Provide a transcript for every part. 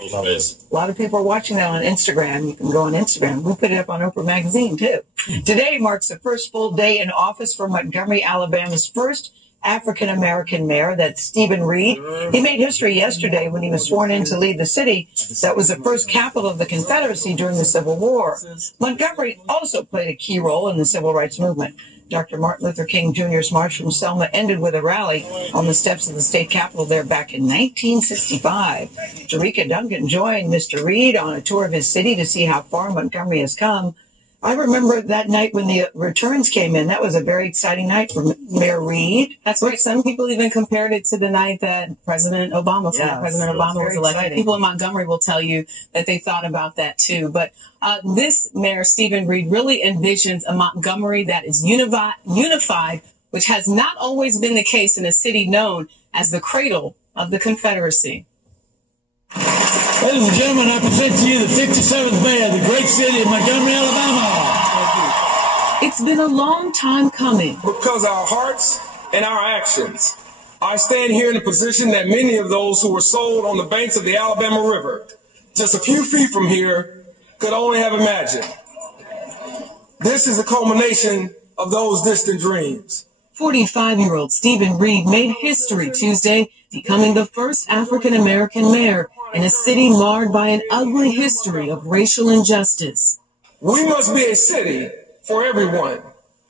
A lot of people are watching that on Instagram. You can go on Instagram. We put it up on Oprah Magazine, too. Today marks the first full day in office for Montgomery, Alabama's first African-American mayor. That's Stephen Reed. He made history yesterday when he was sworn in to lead the city that was the first capital of the Confederacy during the Civil War. Montgomery also played a key role in the civil rights movement. Dr. Martin Luther King Jr.'s march from Selma ended with a rally on the steps of the state capitol there back in 1965. Jerika Duncan joined Mr. Reed on a tour of his city to see how far Montgomery has come. I remember that night when the returns came in. That was a very exciting night for Mayor Reed. That's right. Some people even compared it to the night that President Obama was elected. Exciting. People in Montgomery will tell you that they thought about that too. But this Mayor Stephen Reed really envisions a Montgomery that is unified, which has not always been the case in a city known as the Cradle of the Confederacy. Ladies and gentlemen, I present to you the 57th mayor of the great city of Montgomery, Alabama. It's been a long time coming. Because our hearts and our actions, I stand here in a position that many of those who were sold on the banks of the Alabama River, just a few feet from here, could only have imagined. This is a culmination of those distant dreams. 45-year-old Stephen Reed made history Tuesday, becoming the first African-American mayor in a city marred by an ugly history of racial injustice. We must be a city for everyone.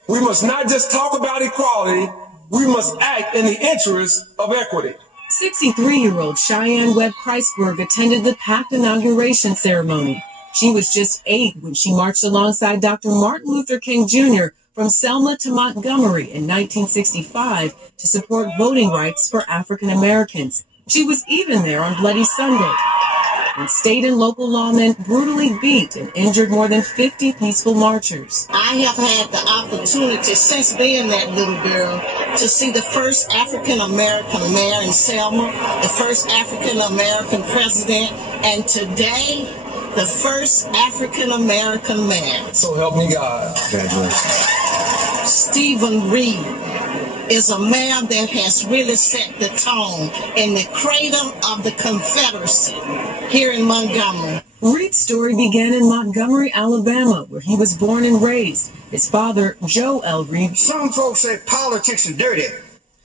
We must not just talk about equality, we must act in the interest of equity. 63-year-old Cheyenne Webb Kreisberg attended the packed inauguration ceremony. She was just 8 when she marched alongside Dr. Martin Luther King Jr. from Selma to Montgomery in 1965 to support voting rights for African Americans. She was even there on Bloody Sunday when state and local lawmen brutally beat and injured more than 50 peaceful marchers. I have had the opportunity since being that little girl to see the first African American mayor in Selma, the first African American president, and today the first African American mayor. So help me God. Congratulations. Stephen Reed is a mayor that has really set the tone in the cradle of the Confederacy here in Montgomery. Reed's story began in Montgomery, Alabama, where he was born and raised. His father, Joe L. Reed. Some folks say politics is dirty,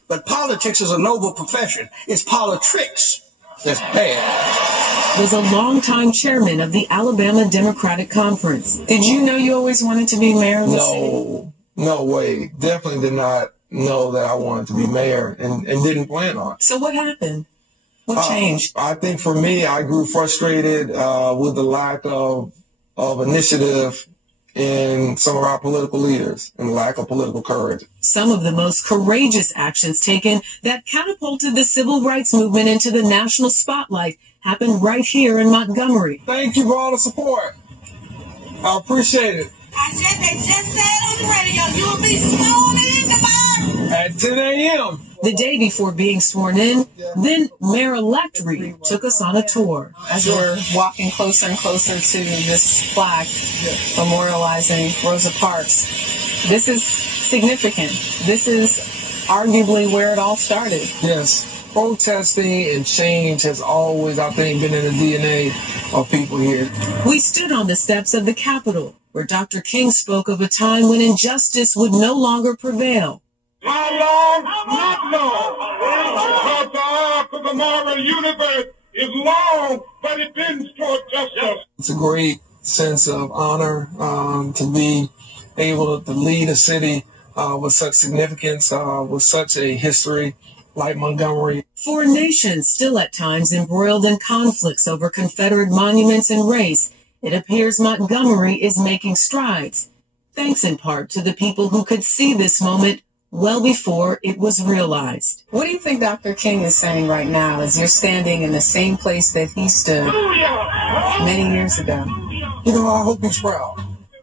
but politics is a noble profession. It's politricks that's bad. Was a longtime chairman of the Alabama Democratic Conference. Did you know you always wanted to be mayor of the city? No way. Definitely did not know that I wanted to be mayor and didn't plan on it. So what happened? What changed? I think for me, I grew frustrated with the lack of initiative in some of our political leaders and the lack of political courage. Some of the most courageous actions taken that catapulted the civil rights movement into the national spotlight happened right here in Montgomery. Thank you for all the support. I appreciate it. They just said on the radio, you will be sworn in tomorrow at 10 a.m. The day before being sworn in, then Mayor-elect Reed took us on a tour. As we're walking closer and closer to this plaque memorializing Rosa Parks, this is significant. This is arguably where it all started. Yes. Protesting and change has always, I think, been in the DNA of people here. We stood on the steps of the Capitol, where Dr. King spoke of a time when injustice would no longer prevail. How long? Not long. Because the arc of the moral universe is long, but it bends toward justice. It's a great sense of honor to be able to lead a city with such significance, with such a history like Montgomery. For a nation still at times embroiled in conflicts over Confederate monuments and race, it appears Montgomery is making strides, thanks in part to the people who could see this moment well before it was realized. What do you think Dr. King is saying right now as you're standing in the same place that he stood many years ago? You know, I hope he's proud.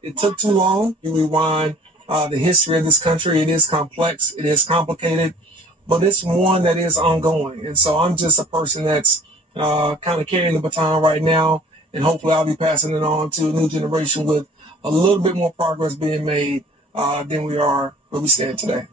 It took too long. You rewind the history of this country. It is complex. It is complicated, but it's one that is ongoing. And so I'm just a person that's kind of carrying the baton right now, and hopefully I'll be passing it on to a new generation with a little bit more progress being made than we are where we stand today.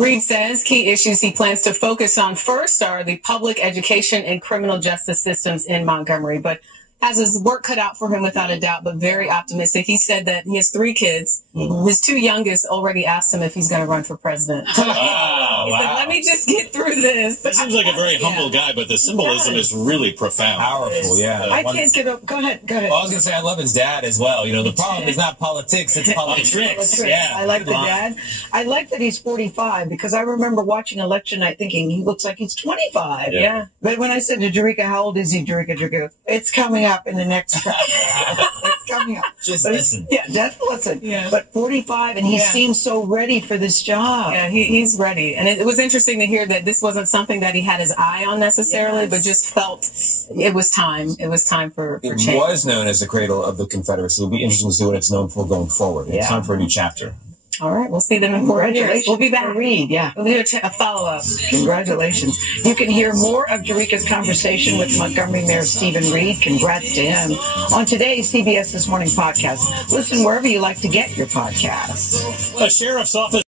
Reed says key issues he plans to focus on first are the public education and criminal justice systems in Montgomery, but has his work cut out for him without a doubt, but very optimistic. He said that he has 3 kids. His 2 youngest already asked him if he's going to run for president. Wow, He said, let me just get through this. That seems like a very humble guy, but the symbolism is really profound. Powerful, yeah. I can't get up. Go ahead. Well, I was going to say I love his dad as well. You know, the problem is not politics, it's politics. Yeah. I like the dad. I like that he's 45 because I remember watching election night thinking he looks like he's 25. Yeah. But when I said to Jerika, how old is he? Jerika goes, it's coming up in the next track. It's coming up. Just listen. Yeah, just listen. Yeah. But 45, and he seems so ready for this job. Yeah, he's ready. And it was interesting to hear that this wasn't something that he had his eye on necessarily, but just felt it was time. It was time for change. It was known as the cradle of the Confederacy. It'll be interesting to see what it's known for going forward. It's time for a new chapter. All right, we'll see them in 4 years. We'll be back. Reed, We'll do a follow-up. Congratulations. You can hear more of Jerika's conversation with Montgomery Mayor Stephen Reed. Congrats to him on today's CBS This Morning podcast. Listen wherever you like to get your podcasts. A sheriff's office